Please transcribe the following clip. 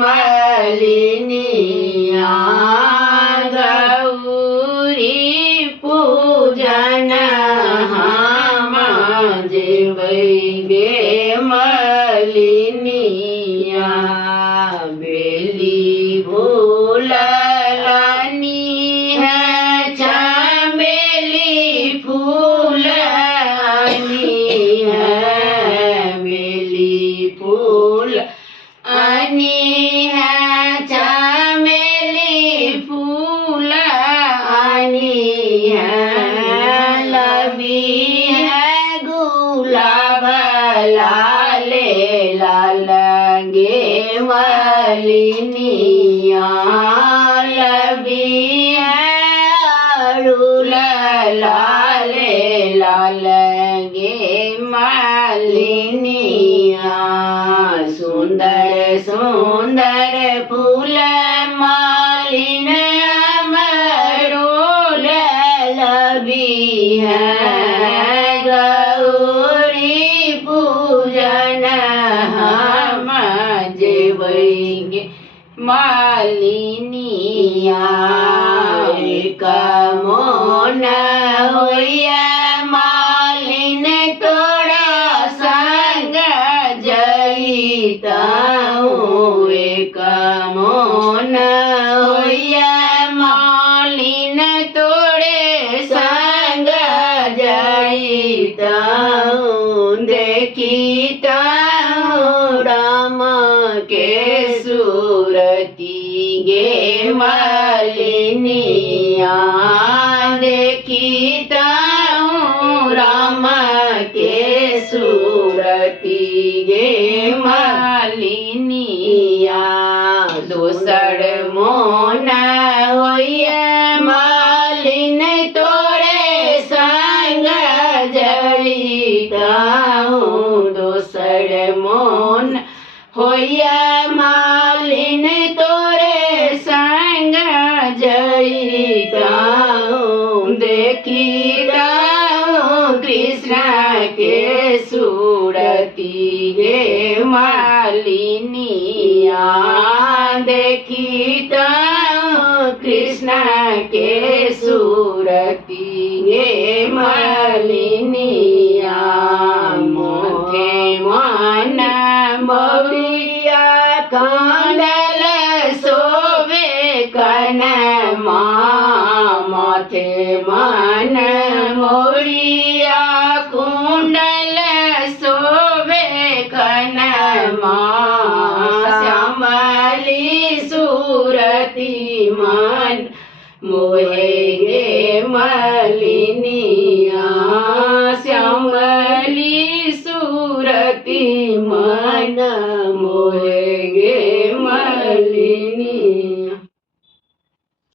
मलिनिया गौरी पूजन हम जेबै गे मलिनिया बेली फूलनी है चमेली फूलनी है बेली फूल अनि है चमेली फूल अनि है लबी है गुलाब लाले लाल गे मलिनिया लबी है अड़ुल लाले लाल गे मलिनिया सुंदर सुंदर फूल मालिन अमरोल लबी है गौरी पूजन हम जेबै गे मालिनिया एक मोन होइया मालिन तोरा संग जइताऊँ एक मोन होइया मालिन तोरे संग जइताऊँ देखिताऊँ राम के सूरती गे मलिनिया देखिताऊँ राम के सूरती गे मलिनिया दोसर मोन होइया मालिन तोरे संग जइताऊँ दोसर मोन होइया मालिन तोरे संग जइताऊँ देखिताऊँ कृष्ण के सूरती गे मालिनिया देखिताऊँ कृष्ण के सूरती गे मलिनिया मोथे मन मौरिया कांडल सोवे कन माथे मन मौरिया कुंडल सोवे कन श्यामली सूरती मन मोहे गे मलिनी